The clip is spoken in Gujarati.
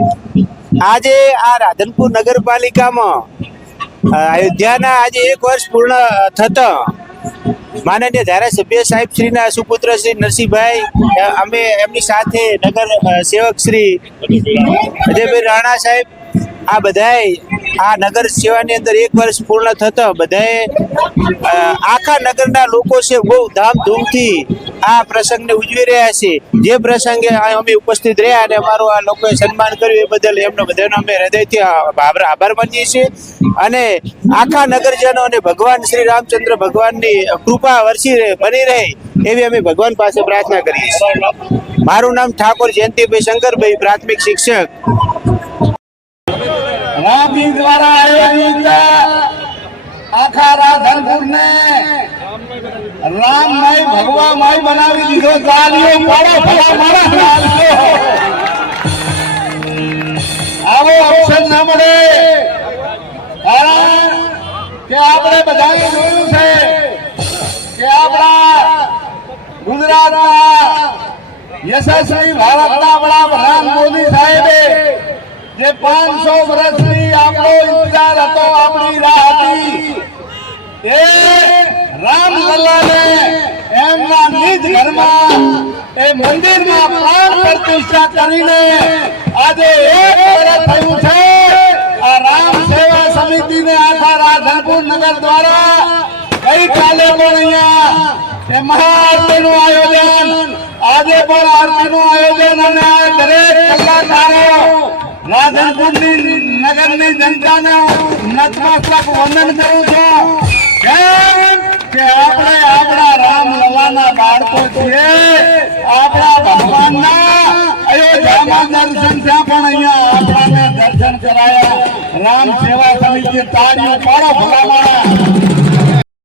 આજે આ રાધનપુર નગરપાલિકામાં અયોધ્યાના આજે એક વર્ષ પૂર્ણ થતા માનનીય ધારાસભ્ય સાહેબ શ્રીના સુપુત્ર શ્રી નરસિંહભાઈ અમે એમની સાથે નગર સેવક શ્રી અજયભાઈ રાણા સાહેબ, આ બધાય આ નગર સેવાની અંદર એક વર્ષ પૂર્ણ થતા બધાએ આખા નગરના લોકો છે બહુ ધામધૂમથી આ પ્રસંગને ઉજવી રહ્યા છે. જે પ્રસંગે અમે ઉપસ્થિત રહ્યા અને અમારું આ લોકોએ સન્માન કર્યું એ બદલ એમનો બધાનો અમે હૃદયથી આભાર માનીએ છીએ. અને આખા નગરજનો અને ભગવાન શ્રી રામચંદ્ર ભગવાનની કૃપા વરસી બની રહે એવી અમે ભગવાન પાસે પ્રાર્થના કરીએ છીએ. મારું નામ ઠાકોર જયંતિભાઈ શંકરભાઈ, પ્રાથમિક શિક્ષક. રામજી દ્વારા આયોજિત આખા રાધનપુર ને રામમય ભગવામય બનાવી દીધો તાલીઓ પાડો, ભલા મારા. આવો અવસર ના મળે કે આપણે બધાએ જોયું છે કે આપણા ગુજરાતના યશસ્વી ભારતના વડાપ્રધાન મોદી જે પાંચસો વર્ષથી આપણો ઇંતજાર હતો આપણી રાહ હતી એ રામલલ્લાને એમના નિજ ઘરમાં એ મંદિરમાં પ્રાણ પ્રતિષ્ઠા કરીને આજે એક વર્ષ થયું છે. આ રામ સેવા સમિતિને આખા રાધનપુર નગર દ્વારા ગઈકાલે પણ અહીંયા એ મહાઆરતીનું આયોજન, આજે પણ આરતીનું આયોજન અને આ દરેક કલાકારો રાધનપુરની નગરની જનતાને હું નતમસ્તક વંદન કરું છું. કેમ કે આપણે આપણા રામ લવાના બાળકો છીએ. આપણા ભગવાનના અયોધ્યામાં દર્શન થયા, પણ અહીંયા આપણાને દર્શન કરાયા. રામ સેવા સમિતિ તાળીઓ પાડો ભલા માણસ.